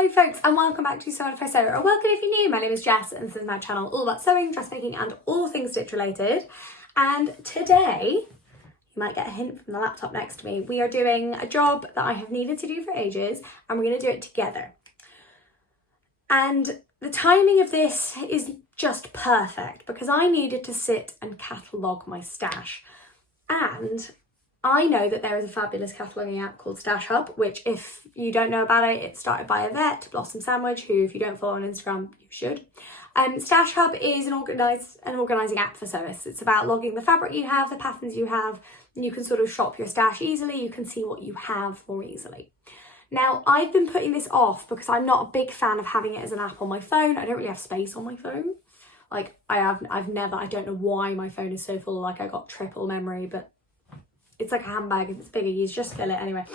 Hello folks and welcome back to Sew if I Sew, or welcome if you're new. My name is Jess and this is my channel all about sewing, dressmaking and all things stitch related. And today, you might get a hint from the laptop next to me, we are doing a job that I have needed to do for ages and we're going to do it together. And the timing of this is just perfect because I needed to sit and catalogue my stash. And I know that there is a fabulous cataloguing app called Stash Hub, which if you don't know about it, it's started by Yvette Blossom Sandwich, who if you don't follow on Instagram, you should. Stash Hub is an organising app for sewists. It's about logging the fabric you have, the patterns you have, and you can sort of shop your stash easily. You can see what you have more easily. Now, I've been putting this off because I'm not a big fan of having it as an app on my phone. I don't really have space on my phone. Like I don't know why my phone is so full, like I got triple memory, but it's like a handbag. If it's bigger, you just fill it anyway.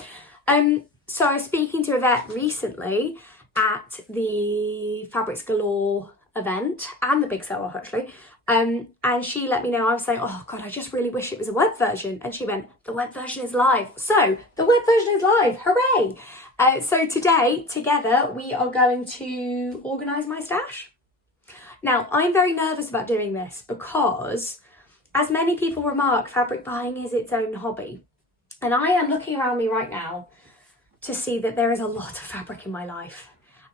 So I was speaking to Yvette recently at the Fabrics Galore event and the Big Sew Off actually. And she let me know, I was saying, oh God, I just really wish it was a web version. And she went, the web version is live. So the web version is live, hooray. So today, together, we are going to organise my stash. Now, I'm very nervous about doing this because, as many people remark, fabric buying is its own hobby. And I am looking around me right now to see that there is a lot of fabric in my life.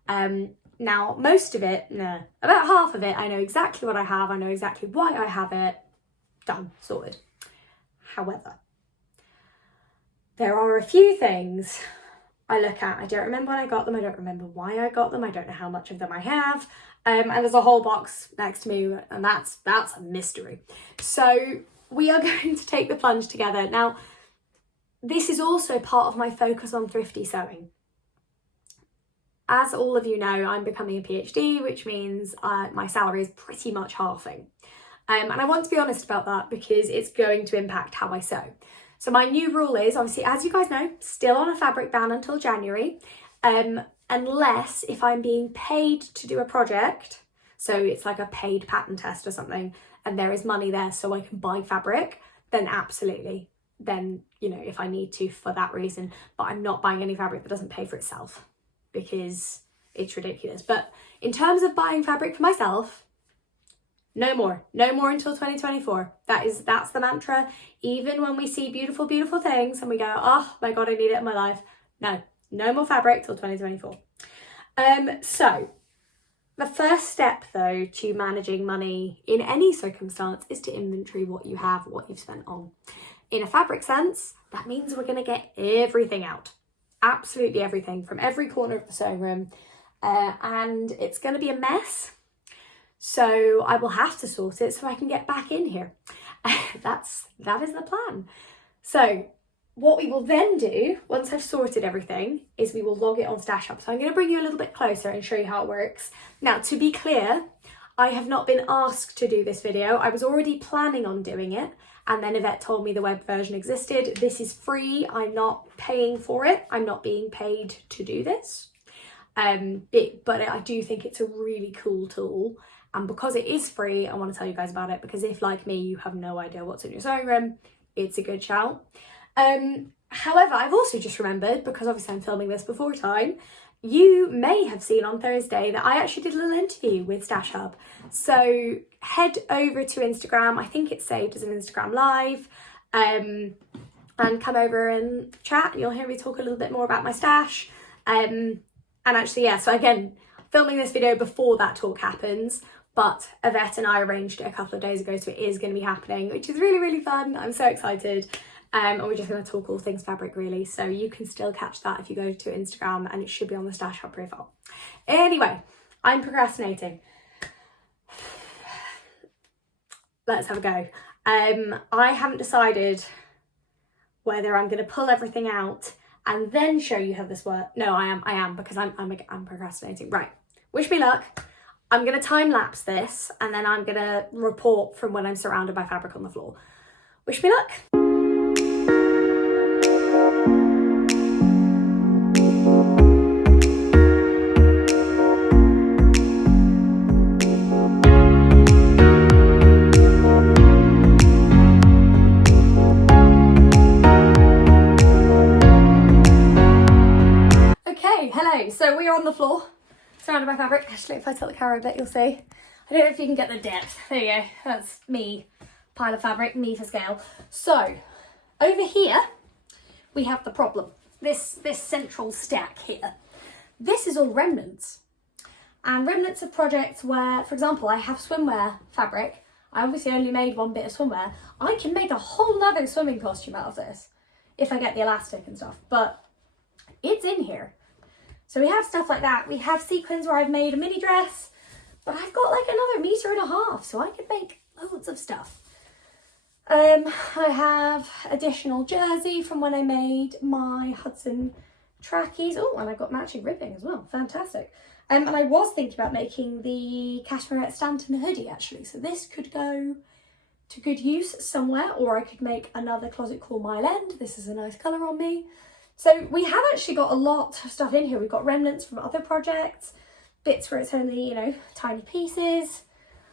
Now, most of it, about half of it, I know exactly what I have. I know exactly why I have it. Done, sorted. However, there are a few things I look at. I don't remember when I got them. I don't remember why I got them. I don't know how much of them I have. And there's a whole box next to me, and that's a mystery. So we are going to take the plunge together. Now, this is also part of my focus on thrifty sewing. As all of you know, I'm becoming a PhD, which means my salary is pretty much halving. And I want to be honest about that because it's going to impact how I sew. So my new rule is, obviously, as you guys know, still on a fabric ban until January. Unless if I'm being paid to do a project, so it's like a paid pattern test or something, and there is money there so I can buy fabric, then absolutely. Then, you know, if I need to for that reason, but I'm not buying any fabric that doesn't pay for itself because it's ridiculous. But in terms of buying fabric for myself, no more until 2024. That's the mantra. Even when we see beautiful, beautiful things and we go, oh my God, I need it in my life. No more fabric till 2024. So the first step though to managing money in any circumstance is to inventory what you have, what you've spent on. In a fabric sense, that means we're going to get everything out. Absolutely everything from every corner of the sewing room. And it's going to be a mess. So I will have to sort it so I can get back in here. That is the plan. So what we will then do, once I've sorted everything, is we will log it on Stash Hub. So I'm going to bring you a little bit closer and show you how it works. Now, to be clear, I have not been asked to do this video. I was already planning on doing it. And then Yvette told me the web version existed. This is free. I'm not paying for it. I'm not being paid to do this. But I do think it's a really cool tool. And because it is free, I want to tell you guys about it because if, like me, you have no idea what's in your sewing room, it's a good shout. However, I've also just remembered, because obviously I'm filming this before time, you may have seen on Thursday that I actually did a little interview with Stash Hub. So head over to Instagram. I think it's saved as an Instagram live. And come over and chat. You'll hear me talk a little bit more about my stash. And actually, yeah, so again, filming this video before that talk happens. But Yvette and I arranged it a couple of days ago, so it is going to be happening, which is really, really fun. I'm so excited. And we're just going to talk all things fabric really. So you can still catch that if you go to Instagram and it should be on the Stash Hub profile. Anyway, I'm procrastinating. Let's have a go. I haven't decided whether I'm going to pull everything out and then show you how this works. No, I am because I'm procrastinating. Right, wish me luck. I'm going to time lapse this and then I'm going to report from when I'm surrounded by fabric on the floor. Wish me luck. So we here on the floor, surrounded by fabric. Actually, if I tilt the camera a bit, you'll see. I don't know if you can get the depth. There you go. That's me. Pile of fabric, me for scale. So, over here, we have the problem. This central stack here. This is all remnants. And remnants of projects where, for example, I have swimwear fabric. I obviously only made one bit of swimwear. I can make a whole nother swimming costume out of this if I get the elastic and stuff, but it's in here. So we have stuff like that. We have sequins where I've made a mini dress, but I've got like another 1.5 meters, so I could make loads of stuff. I have additional jersey from when I made my Hudson trackies. Oh, and I've got matching ribbing as well. Fantastic. And I was thinking about making the Cashmere Stanton hoodie actually. So this could go to good use somewhere, or I could make another Closet Call Mile End. This is a nice colour on me. So we have actually got a lot of stuff in here. We've got remnants from other projects, bits where it's only, you know, tiny pieces.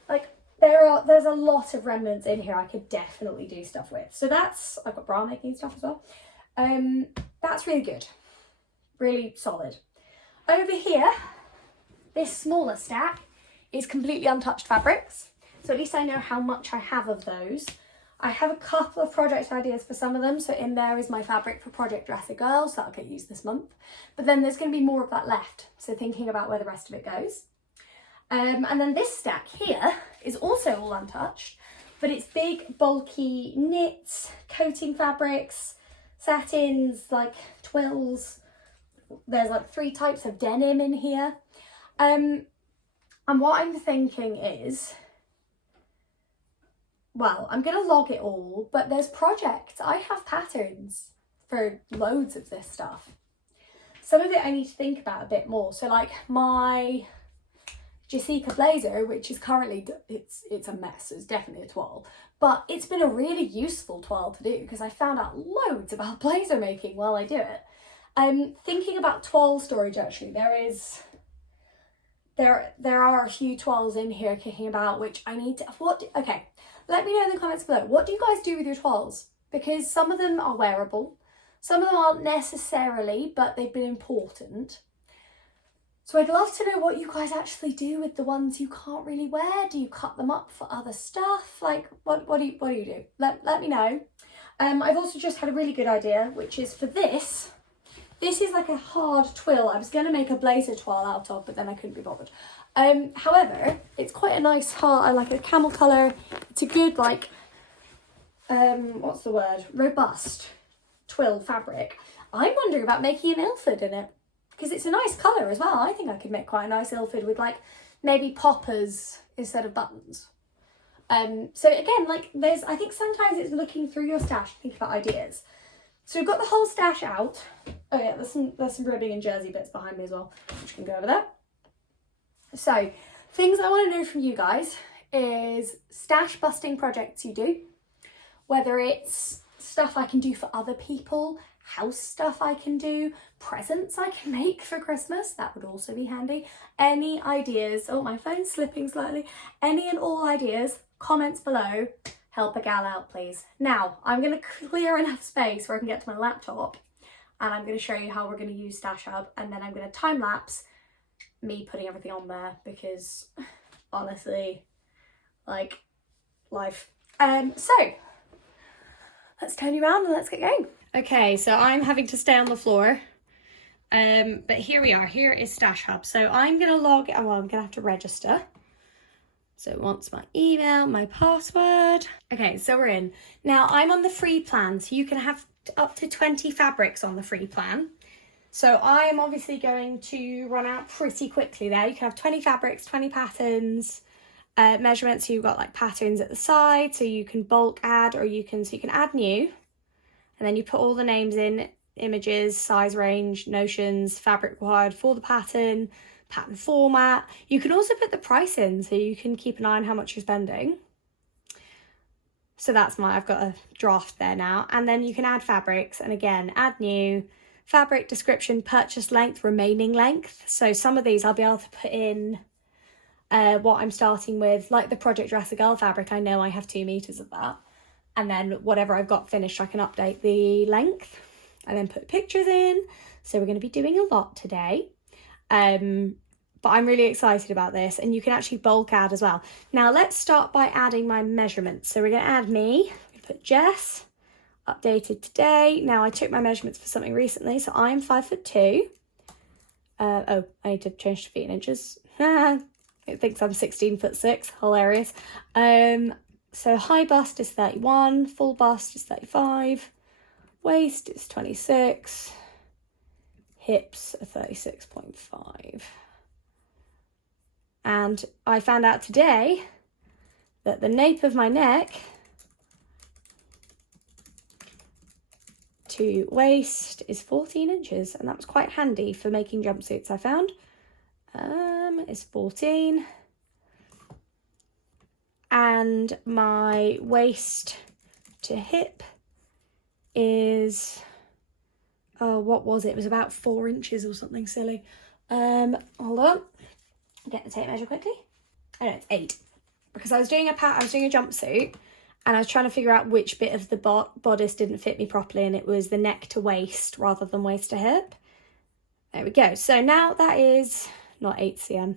Like there's a lot of remnants in here I could definitely do stuff with. So that's, I've got bra making stuff as well. That's really good, really solid. Over here, this smaller stack is completely untouched fabrics. So at least I know how much I have of those. I have a couple of project ideas for some of them. So in there is my fabric for Project Dress a Girl, so that'll get used this month. But then there's going to be more of that left. So thinking about where the rest of it goes. And then this stack here is also all untouched, but it's big, bulky knits, coating fabrics, satins, like twills. There's like 3 types of denim in here. And what I'm thinking is, well, I'm going to log it all, but there's projects. I have patterns for loads of this stuff. Some of it I need to think about a bit more. So like my Jessica blazer, which is currently, it's a mess. It's definitely a twirl, but it's been a really useful twirl to do because I found out loads about blazer making while I do it. I'm thinking about twirl storage actually. There are a few twirls in here kicking about, which I need to, okay, let me know in the comments below. What do you guys do with your twirls? Because some of them are wearable, some of them aren't necessarily, but they've been important. So I'd love to know what you guys actually do with the ones you can't really wear. Do you cut them up for other stuff? Like, what do you do? Let me know. I've also just had a really good idea, which is for this. This is like a hard twill. I was going to make a blazer twill out of, but then I couldn't be bothered. However, it's quite a nice hard, I like a camel colour. It's a good, like, what's the word? Robust twill fabric. I'm wondering about making an Ilford in it because it's a nice colour as well. I think I could make quite a nice Ilford with like maybe poppers instead of buttons. So again, like I think sometimes it's looking through your stash to think about ideas. So we've got the whole stash out. Oh yeah, there's some ribbing and jersey bits behind me as well, which can go over there. So things I want to know from you guys is stash busting projects you do, whether it's stuff I can do for other people, house stuff I can do, presents I can make for Christmas, that would also be handy. Any ideas, oh my phone's slipping slightly, any and all ideas, comments below. Help a gal out, please. Now, I'm going to clear enough space where I can get to my laptop and I'm going to show you how we're going to use Stash Hub, and then I'm going to time lapse me putting everything on there because honestly, like, life. So, let's turn you around and let's get going. Okay, so I'm having to stay on the floor, but here we are. Here is Stash Hub. So I'm going to log, oh, well, I'm going to have to register. So it wants my email, my password. Okay, so we're in. Now I'm on the free plan, so you can have up to 20 fabrics on the free plan. So I am obviously going to run out pretty quickly there. You can have 20 fabrics, 20 patterns, measurements. So you've got like patterns at the side, so you can bulk add, or you can add new, and then you put all the names in, images, size range, notions, fabric required for the pattern format. You can also put the price in, so you can keep an eye on how much you're spending. So that's I've got a draft there now. And then you can add fabrics, and again, add new, fabric description, purchase length, remaining length. So some of these I'll be able to put in what I'm starting with, like the Project Dress a Girl fabric. I know I have 2 meters of that. And then whatever I've got finished, I can update the length and then put pictures in. So we're going to be doing a lot today. But I'm really excited about this, and you can actually bulk add as well. Now let's start by adding my measurements. So we're going to add me. I'm going to put Jess, updated today. Now I took my measurements for something recently, so I am 5'2". Oh, I need to change to feet and inches. It thinks I'm 16'6", hilarious. So high bust is 31, full bust is 35, waist is 26, hips are 36.5. And I found out today that the nape of my neck to waist is 14 inches, and that was quite handy for making jumpsuits, I found. Is 14. And my waist to hip is, oh, what was it? It was about 4 inches or something silly. Hold on. Get the tape measure quickly. Oh no, it's 8. Because I was doing a jumpsuit, and I was trying to figure out which bit of the bodice didn't fit me properly, and it was the neck to waist rather than waist to hip. There we go. So now that is not 8 cm,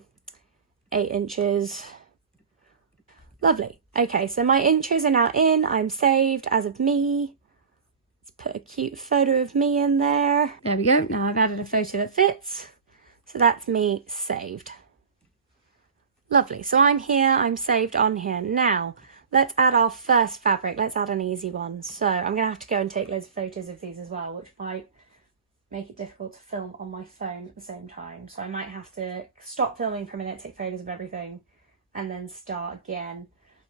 8 inches. Lovely. Okay, so my inches are now in. I'm saved as of me. Let's put a cute photo of me in there. There we go. Now I've added a photo that fits. So that's me saved. Lovely. So I'm here. I'm saved on here. Now, let's add our first fabric. Let's add an easy one. So I'm going to have to go and take loads of photos of these as well, which might make it difficult to film on my phone at the same time. So I might have to stop filming for a minute, take photos of everything, and then start again.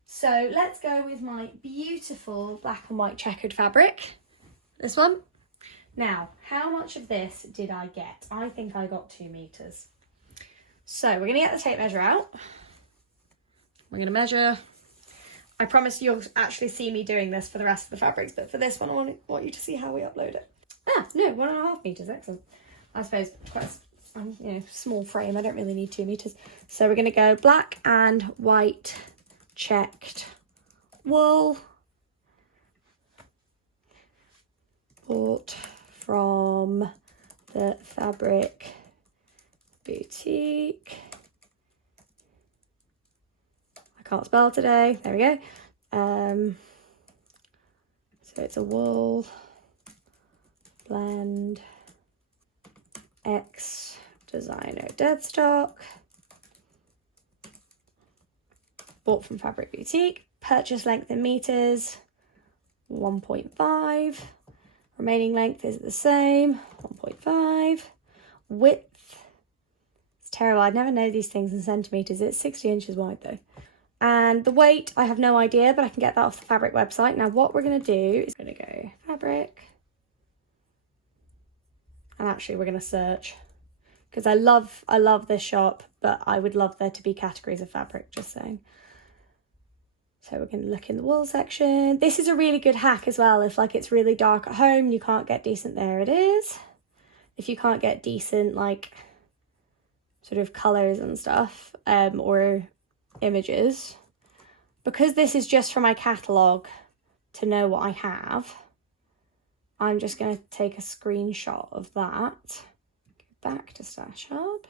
So let's go with my beautiful black and white checkered fabric. This one. Now, how much of this did I get? I think I got 2 meters. So we're going to get the tape measure out. We're going to measure. I promise you'll actually see me doing this for the rest of the fabrics, but for this one, I want you to see how we upload it. Ah, no, 1.5 meters, excellent. I suppose quite a small frame, I don't really need 2 meters. So we're going to go black and white checked wool. Bought from the Fabric Boutique. I can't spell today, there we go. So it's a wool blend X designer dead stock. Bought from Fabric Boutique. Purchase length in meters 1.5. Remaining length is the same, 1.5. Width, it's terrible, I'd never know these things in centimetres. It's 60 inches wide though. And the weight, I have no idea, but I can get that off the Fabric website. Now what we're going to do is going to go Fabric. And actually we're going to search. Because I love this shop, but I would love there to be categories of fabric, just saying. So we're going to look in the wool section. This is a really good hack as well. If like it's really dark at home, you can't get decent, there it is. If you can't get decent like sort of colours and stuff, or images, because this is just for my catalogue to know what I have, I'm just going to take a screenshot of that. Go back to Stash Hub.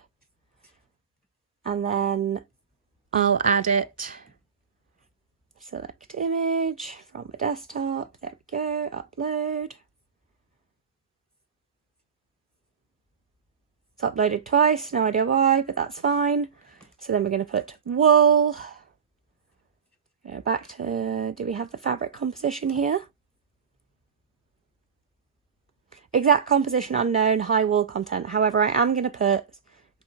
And then I'll add it. Select image from my desktop. There we go. Upload. It's uploaded twice. No idea why, but that's fine. So then we're going to put wool. Go back to, do we have the fabric composition here? Exact composition unknown, high wool content. However, I am going to put,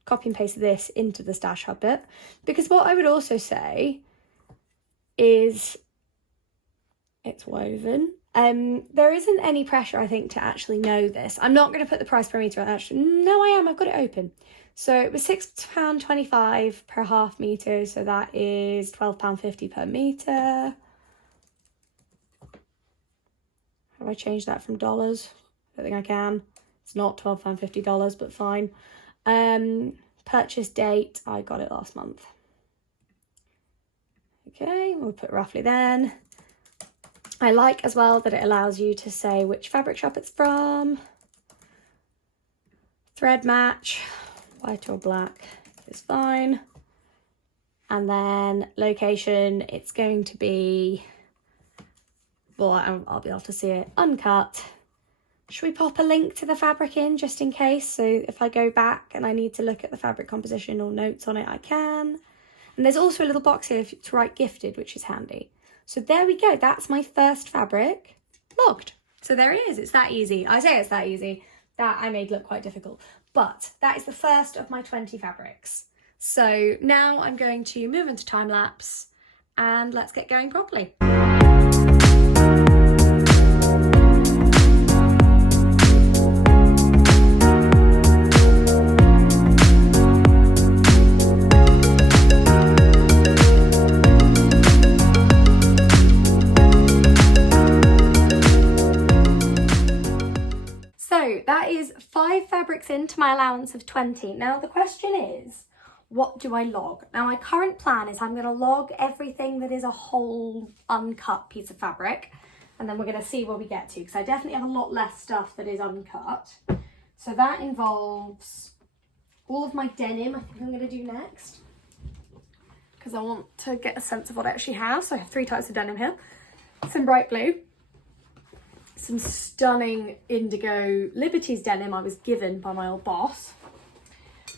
copy and paste this into the Stash Hub bit, because what I would also say is it's woven. There isn't any pressure, I think, to actually know this. I'm not going to put the price per metre on. Actually, no, I am. I've got it open. So it was £6.25 per half metre. So that is £12.50 per metre. How do I change that from dollars? I don't think I can. It's not $12.50, but fine. Purchase date, I got it last month. Okay, we'll put roughly then. I like as well that it allows you to say which fabric shop it's from. Thread match, white or black is fine. And then location, it's going to be, well, I'll be able to see it, uncut. Should we pop a link to the fabric in just in case? So if I go back and I need to look at the fabric composition or notes on it, I can. And there's also a little box here to write gifted, which is handy. So there we go. That's my first fabric logged. So there it is. It's that easy. I say it's that easy. That I made look quite difficult. But that is the first of my 20 fabrics. So now I'm going to move into time lapse and let's get going properly. So that is 5 fabrics into my allowance of 20. Now the question is, what do I log? Now my current plan is I'm going to log everything that is a whole uncut piece of fabric, and then we're going to see where we get to, because I definitely have a lot less stuff that is uncut. So that involves all of my denim. I think I'm going to do next, because I want to get a sense of what I actually have. So I have 3 types of denim here. Some bright blue, some stunning indigo Liberty's denim I was given by my old boss,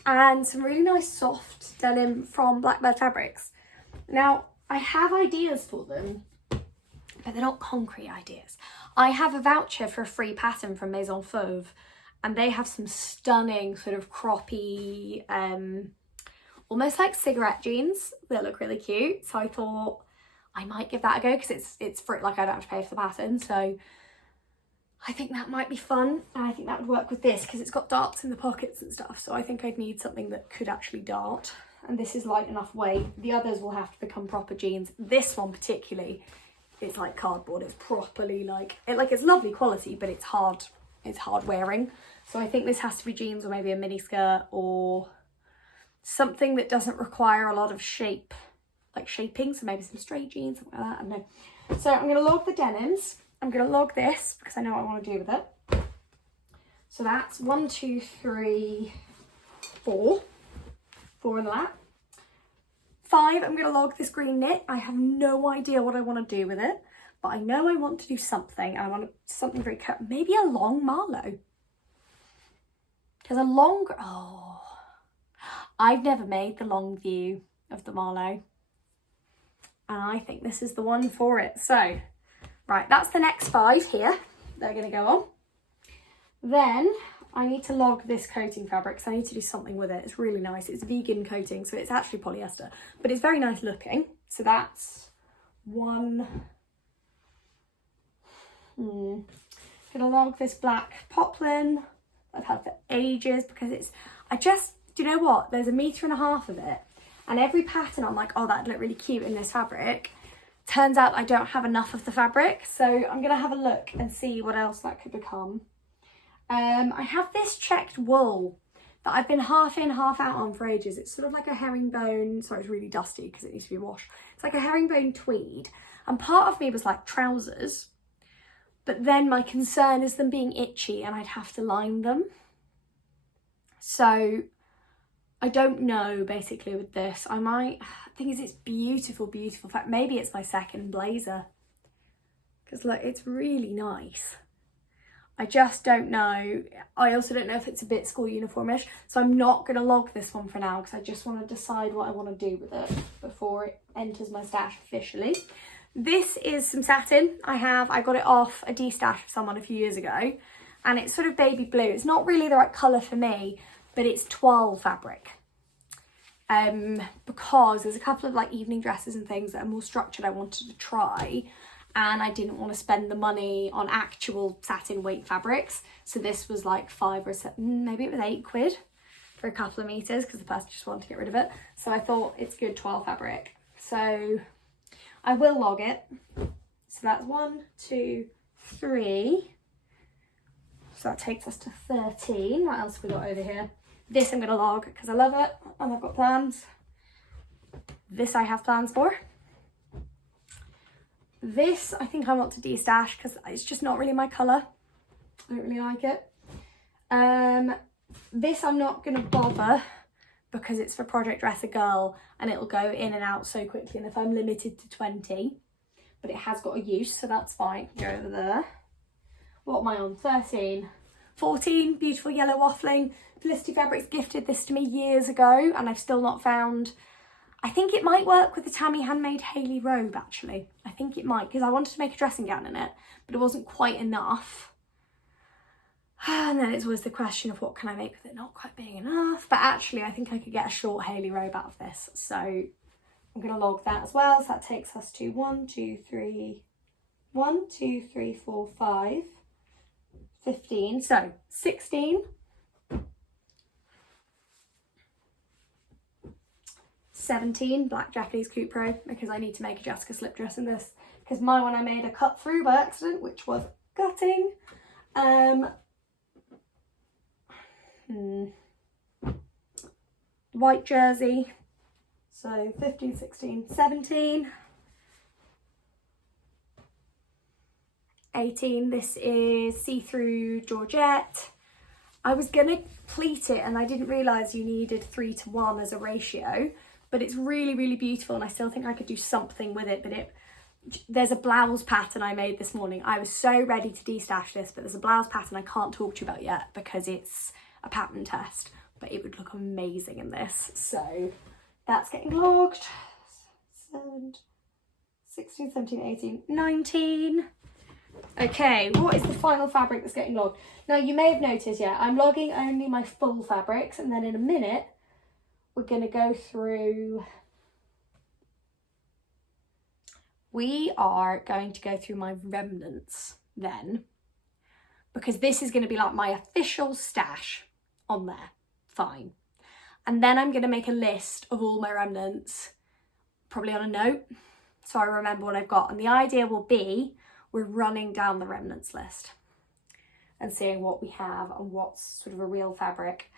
and some really nice soft denim from Blackbird Fabrics. Now, I have ideas for them, but they're not concrete ideas. I have a voucher for a free pattern from Maison Fauve, and they have some stunning sort of croppy, almost like cigarette jeans that look really cute. So I thought I might give that a go, because it's free, like I don't have to pay for the pattern. So I think that might be fun, and I think that would work with this because it's got darts in the pockets and stuff. So I think I'd need something that could actually dart, and this is light enough weight. The others will have to become proper jeans. This one particularly, it's like cardboard. It's properly like it's lovely quality, but it's hard wearing. So I think this has to be jeans, or maybe a mini skirt, or something that doesn't require a lot of shape, like shaping. So maybe some straight jeans, something like that. I don't know. So I'm going to log the denims. I'm going to log this because I know what I want to do with it. So that's 1, 2, 3, 4. 4 in the lap. 5, I'm going to log this green knit. I have no idea what I want to do with it, but I know I want to do something. I want something very cut. Maybe a long Marlowe. Because a long... Oh, I've never made the long view of the Marlowe, and I think this is the one for it. So... right, that's the next 5 here. They're going to go on. Then I need to log this coating fabric, so I need to do something with it. It's really nice. It's vegan coating, so it's actually polyester, but it's very nice looking. So that's 1. I'm going to log this black poplin I've had for ages, because it's, do you know what? There's 1.5 meters of it. And every pattern I'm like, oh, that'd look really cute in this fabric. Turns out I don't have enough of the fabric, so I'm going to have a look and see what else that could become. I have this checked wool that I've been half in, half out on for ages. It's sort of like a herringbone, sorry, it's really dusty because it needs to be washed. It's like a herringbone tweed, and part of me was like trousers, but then my concern is them being itchy and I'd have to line them. So I don't know, basically, with this. I might, thing is, it's beautiful, beautiful. In fact, maybe it's my second blazer, because look, it's really nice. I just don't know. I also don't know if it's a bit school uniformish, so I'm not going to log this one for now, because I just want to decide what I want to do with it before it enters my stash officially. This is some satin. I got it off a de-stash of someone a few years ago, and it's sort of baby blue. It's not really the right colour for me, but it's toile fabric, because there's a couple of like evening dresses and things that are more structured I wanted to try, and I didn't want to spend the money on actual satin weight fabrics. So this was like 5 or 7, maybe it was 8 quid for a couple of meters, because the person just wanted to get rid of it. So I thought it's good toile fabric, so I will log it. So that's 1, 2, 3. So that takes us to 13. What else have we got over here? This I'm going to log because I love it and I've got plans. This I have plans for. This I think I want to de-stash because it's just not really my colour. I don't really like it. This I'm not going to bother because it's for Project Dress a Girl and it'll go in and out so quickly. And if I'm limited to 20, but it has got a use, so that's fine. Go over there. What am I on? 13. 14, beautiful yellow waffling. Felicity Fabrics gifted this to me years ago and I've still not found. I think it might work with the Tammy Handmade Hayley robe actually. I think it might, because I wanted to make a dressing gown in it, but it wasn't quite enough. And then it's always the question of what can I make with it not quite being enough. But actually I think I could get a short Hayley robe out of this. So I'm going to log that as well. So that takes us to 1, 2, 3, 4, 5, 15. So 16. 17 black Japanese coupe pro, because I need to make a Jessica slip dress in this, because my one I made a cut through by accident, which was gutting. White jersey, so 15, 16, 17, 18. This is see-through Georgette. I was gonna pleat it and I didn't realise you needed 3 to 1 as a ratio, but it's really, really beautiful and I still think I could do something with it. But there's a blouse pattern I made this morning. I was so ready to destash this, but there's a blouse pattern I can't talk to you about yet because it's a pattern test, but it would look amazing in this. So that's getting logged. 16, 17, 18, 19. Okay, what is the final fabric that's getting logged? Now you may have noticed, yeah, I'm logging only my full fabrics, and then in a minute we're going to go through, we are going to go through my remnants then, because this is going to be like my official stash on there. Fine. And then I'm going to make a list of all my remnants, probably on a note, so I remember what I've got. And the idea will be we're running down the remnants list and seeing what we have and what's sort of a real fabric.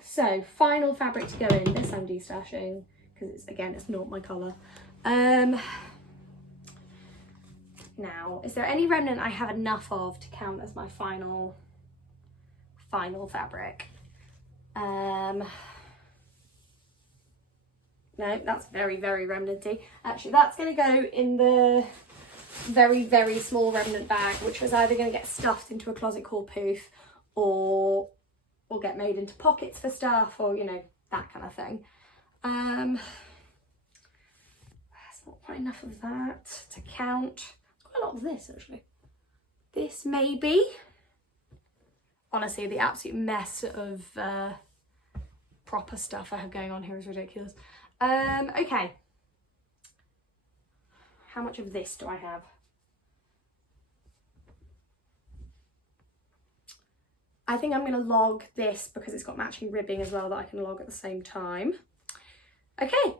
So final fabric to go in. This I'm destashing because it's not my colour. Now, is there any remnant I have enough of to count as my final fabric? No, that's very, very remnanty. Actually, that's going to go in the very, very small remnant bag, which was either going to get stuffed into a closet called poof or get made into pockets for stuff, or, you know, that kind of thing. There's not quite enough of that to count. Quite a lot of this, actually. This maybe. Honestly, the absolute mess of proper stuff I have going on here is ridiculous. Okay. How much of this do I have? I think I'm going to log this because it's got matching ribbing as well that I can log at the same time. Okay.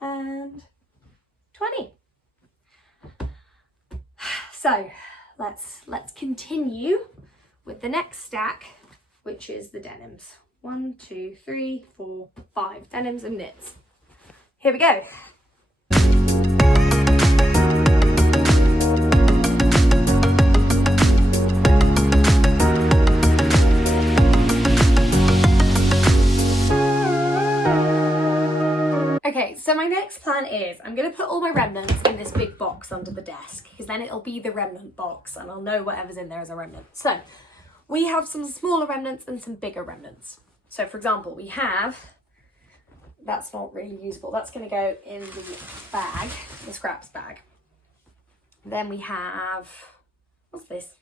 And 20. So let's continue with the next stack, which is the denims. 1, 2, 3, 4, 5 denims and knits. Here we go. Okay, so my next plan is I'm going to put all my remnants in this big box under the desk, because then it'll be the remnant box and I'll know whatever's in there as a remnant. So we have some smaller remnants and some bigger remnants. So for example, we have, that's not really usable, that's going to go in the bag, the scraps bag. Then we have, what's this?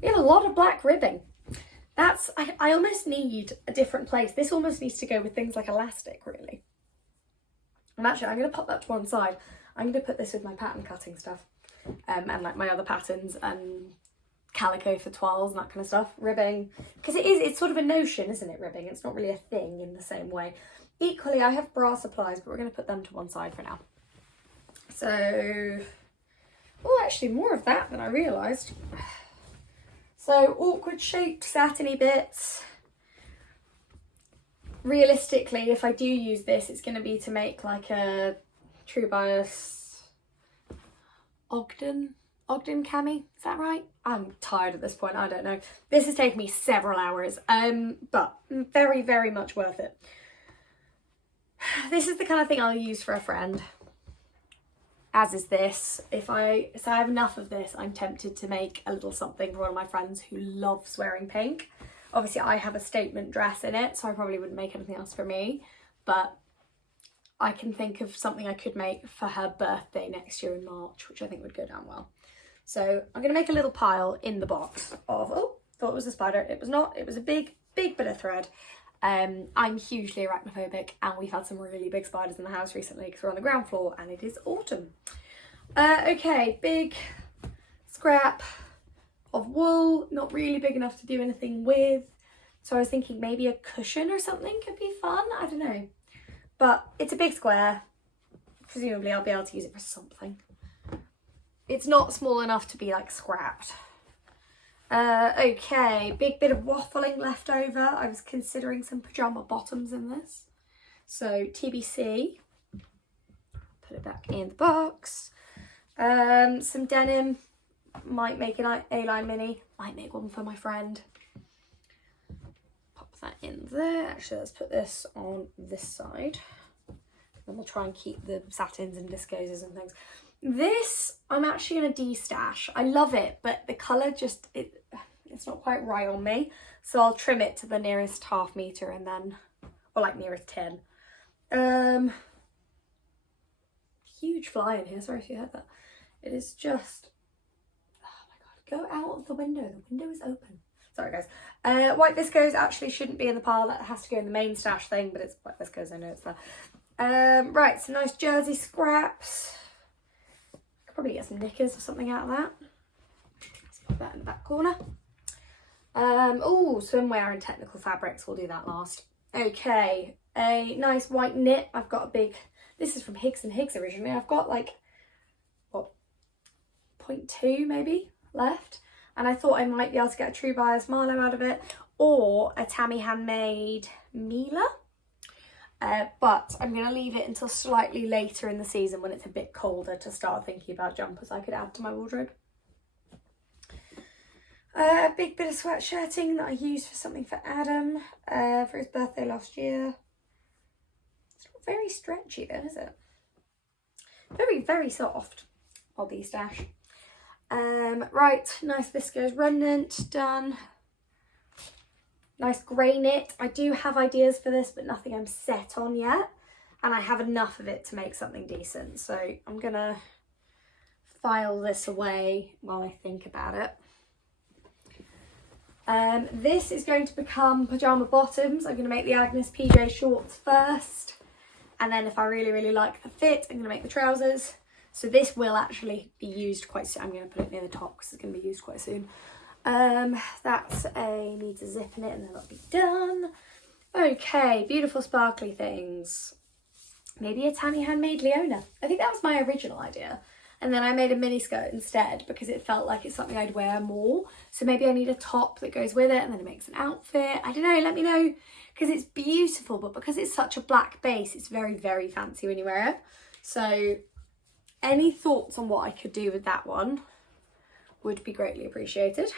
We have a lot of black ribbing. That's, I almost need a different place. This almost needs to go with things like elastic, really. And actually, I'm going to pop that to one side. I'm going to put this with my pattern cutting stuff, and like my other patterns and calico for toiles and that kind of stuff. Ribbing, because it's sort of a notion, isn't it, ribbing? It's not really a thing in the same way. Equally, I have bra supplies, but we're going to put them to one side for now. So, oh, actually more of that than I realised. So, awkward shaped satiny bits. Realistically, if I do use this, it's going to be to make like a True Bias Ogden Ogden cami, is that right? I'm tired at this point, I don't know. This has taken me several hours, but very, very much worth it. This is the kind of thing I'll use for a friend, as is this. So I have enough of this, I'm tempted to make a little something for one of my friends who loves wearing pink. Obviously I have a statement dress in it, so I probably wouldn't make anything else for me, but I can think of something I could make for her birthday next year in March, which I think would go down well. So I'm going to make a little pile in the box of, oh, thought it was a spider. It was not. It was a big, big bit of thread. I'm hugely arachnophobic, and we've had some really big spiders in the house recently because we're on the ground floor and it is autumn. Okay, big scrap of wool, not really big enough to do anything with. So I was thinking maybe a cushion or something could be fun. I don't know. But it's a big square. Presumably I'll be able to use it for something. It's not small enough to be like scrapped. Okay, big bit of waffling left over. I was considering some pyjama bottoms in this. So TBC. Put it back in the box. Some denim. Might make an A-line mini. Might make one for my friend. Pop that in there. Actually, let's put this on this side. And we'll try and keep the satins and viscoses and things. This, I'm actually going to de-stash. I love it, but the colour just, it's not quite right on me. So I'll trim it to the nearest ½ metre and then, or like nearest 10. Huge fly in here, sorry if you heard that. It is just, oh my God, go out of the window. The window is open. Sorry guys. White viscose actually shouldn't be in the pile. That has to go in the main stash thing, but it's white viscose, I know it's there. Right, some nice jersey scraps. Probably get some knickers or something out of that. Let's put that in the back corner. Oh, swimwear and technical fabrics. We'll do that last. Okay, a nice white knit. I've got a big, this is from Higgs and Higgs originally. I've got like, what, 0.2 maybe left. And I thought I might be able to get a True Bias Marlow out of it, or a Tammy handmade Mila. But I'm going to leave it until slightly later in the season when it's a bit colder to start thinking about jumpers I could add to my wardrobe. A big bit of sweatshirting that I used for something for Adam for his birthday last year. It's not very stretchy then, is it? Very, very soft. I'll de-stash. Right, nice viscose remnant done. Nice grey knit. I do have ideas for this, but nothing I'm set on yet. And I have enough of it to make something decent. So I'm going to file this away while I think about it. This is going to become pyjama bottoms. I'm going to make the Agnes PJ shorts first. And then if I really, really like the fit, I'm going to make the trousers. So this will actually be used quite soon. I'm going to put it near the top because it's going to be used quite soon. That's needs a zip in it and then that'll be done. Okay, beautiful sparkly things. Maybe a Tammy handmade Leona. I think that was my original idea. And then I made a mini skirt instead because it felt like it's something I'd wear more. So maybe I need a top that goes with it and then it makes an outfit. I don't know, let me know, because it's beautiful, but because it's such a black base, it's very, very fancy when you wear it. So any thoughts on what I could do with that one would be greatly appreciated.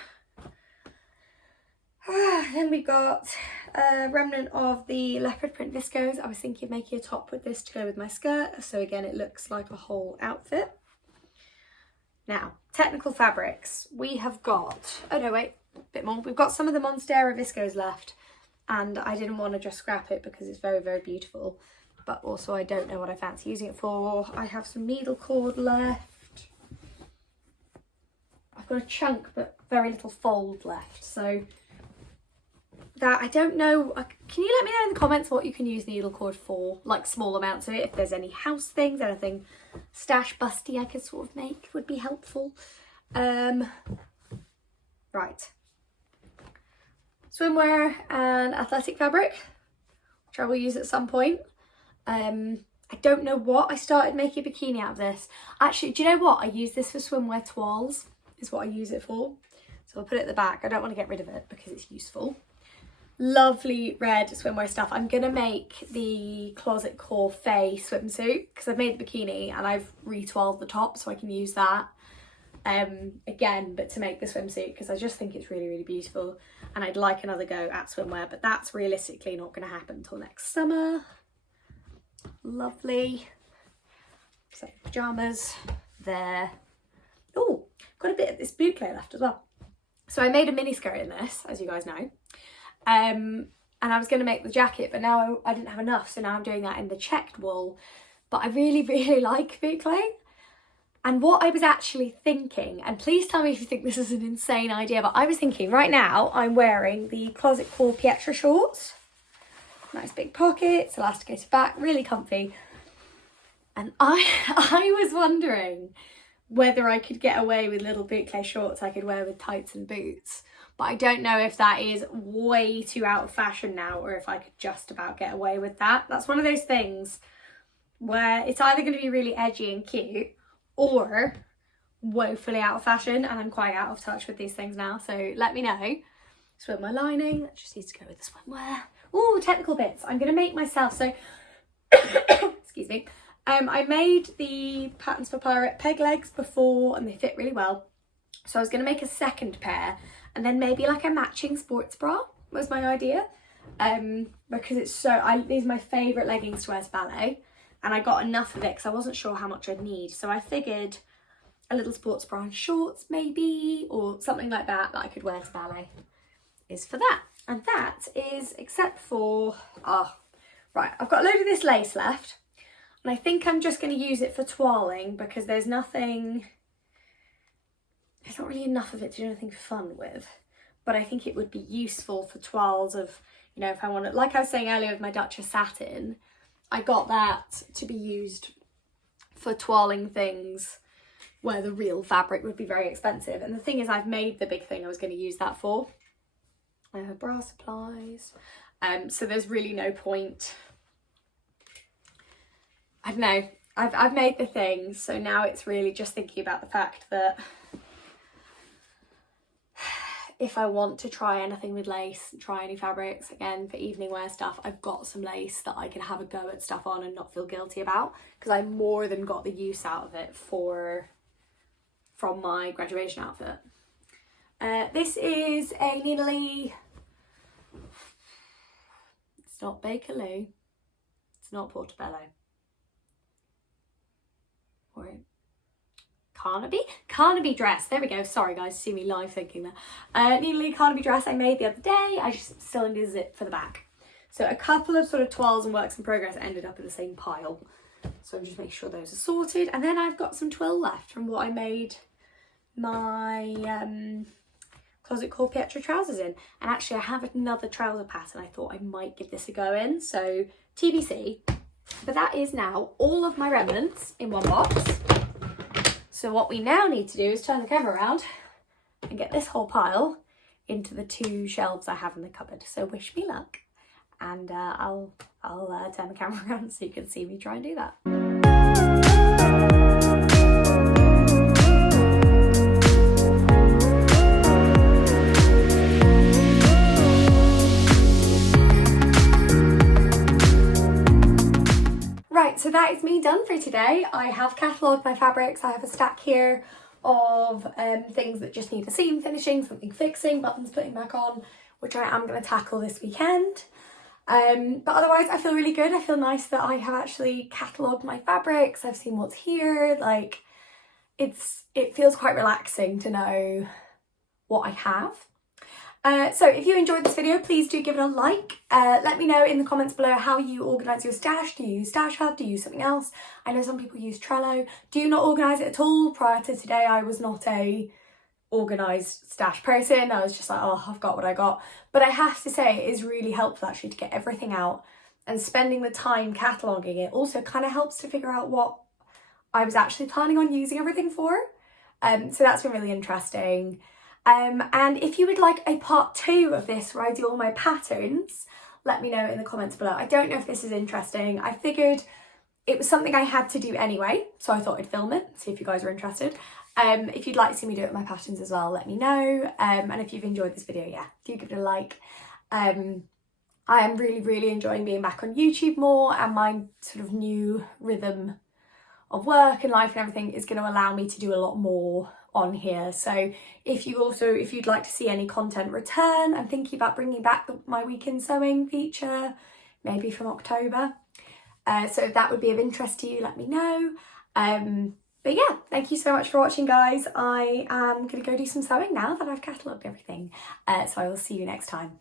Then we got a remnant of the leopard print viscose. I was thinking of making a top with this to go with my skirt. So again, it looks like a whole outfit. Now, technical fabrics. We have got, oh no, wait, a bit more. We've got some of the Monstera viscose left. And I didn't want to just scrap it because it's very, very beautiful. But also I don't know what I fancy using it for. I have some needle cord left. I've got a chunk but very little fold left. So that, I don't know, can you let me know in the comments what you can use needle cord for, like small amounts of it, if there's any house things, anything stash busty I could sort of make would be helpful. Right, swimwear and athletic fabric, which I will use at some point. I don't know what, I started making a bikini out of this. Actually, do you know what, I use this for swimwear toiles, is what I use it for. So I'll put it at the back. I don't want to get rid of it because it's useful. Lovely red swimwear stuff. I'm gonna make the Closet Core Faye swimsuit because I've made the bikini and I've retoiled the top so I can use that. again, but to make the swimsuit, because I just think it's really, really beautiful, and I'd like another go at swimwear, but that's realistically not going to happen until next summer. Lovely. So pyjamas there. Oh, got a bit of this boucle left as well. So I made a mini skirt in this, as you guys know, and I was going to make the jacket, but now I didn't have enough, so now I'm doing that in the checked wool. But I really, really like boucle. And what I was actually thinking, and please tell me if you think this is an insane idea, but I was thinking right now I'm wearing the Closet Core Pietra shorts. Nice big pockets, elasticated back, really comfy. And I was wondering whether I could get away with little boucle shorts I could wear with tights and boots. But I don't know if that is way too out of fashion now, or if I could just about get away with that. That's one of those things where it's either going to be really edgy and cute, or woefully out of fashion, and I'm quite out of touch with these things now, so let me know. Swimwear lining, that just needs to go with the swimwear. Oh, technical bits. I'm going to make myself, so, excuse me, I made the Patterns for Pirate peg legs before, and they fit really well. So I was going to make a second pair, and then maybe like a matching sports bra was my idea. Because it's so, these are my favourite leggings to wear to ballet, and I got enough of it because I wasn't sure how much I'd need. So I figured a little sports bra and shorts maybe, or something like that I could wear to ballet is for that. And that is, except for, right, I've got a load of this lace left. And I think I'm just going to use it for toiling, because there's not really enough of it to do anything fun with. But I think it would be useful for toiles of, you know, if I want to, like I was saying earlier with my Duchess satin, I got that to be used for toiling things where the real fabric would be very expensive. And the thing is, I've made the big thing I was going to use that for. Bra supplies. So there's really no point. I don't know. I've made the thing, so now it's really just thinking about the fact that if I want to try anything with lace, try any fabrics, again, for evening wear stuff, I've got some lace that I can have a go at stuff on and not feel guilty about, because I more than got the use out of it from my graduation outfit. This is a Nina Lee. It's not Bakerloo. It's not Portobello. Or Carnaby dress. There we go. Sorry guys, see me live thinking that. Nina Lee Carnaby dress I made the other day. I just still needed a zip for the back. So a couple of sort of toiles and works in progress ended up in the same pile. So I'm just making sure those are sorted. And then I've got some twill left from what I made my Closet Core Pietra trousers in. And actually I have another trouser pattern I thought I might give this a go in. So TBC. But that is now all of my remnants in one box. So what we now need to do is turn the cover around and get this whole pile into the 2 shelves I have in the cupboard. So wish me luck, and I'll turn the camera around so you can see me try and do that. Right, so that is me done for today. I have catalogued my fabrics. I have a stack here of things that just need a seam finishing, something fixing, buttons putting back on, which I am going to tackle this weekend. But otherwise I feel really good. I feel nice that I have actually catalogued my fabrics. I've seen what's here. Like, it feels quite relaxing to know what I have. So if you enjoyed this video, please do give it a like. Let me know in the comments below how you organise your stash. Do you use Stash Hub? Do you use something else? I know some people use Trello. Do you not organise it at all? Prior to today, I was not a organised stash person. I was just like, oh, I've got what I got. But I have to say, it is really helpful actually to get everything out, and spending the time cataloguing it also kind of helps to figure out what I was actually planning on using everything for. So that's been really interesting. And if you would like a part 2 of this where I do all my patterns, let me know in the comments below. I don't know if this is interesting. I figured it was something I had to do anyway, so I thought I'd film it, see if you guys are interested. If you'd like to see me do it with my patterns as well, let me know. And if you've enjoyed this video, yeah, do give it a like. I am really, really enjoying being back on YouTube more, and my sort of new rhythm of work and life and everything is going to allow me to do a lot more on here. So if you'd like to see any content return, I'm thinking about bringing back my weekend sewing feature, maybe from October. So if that would be of interest to you, let me know. But yeah, thank you so much for watching, guys. I am going to go do some sewing now that I've catalogued everything. So I will see you next time.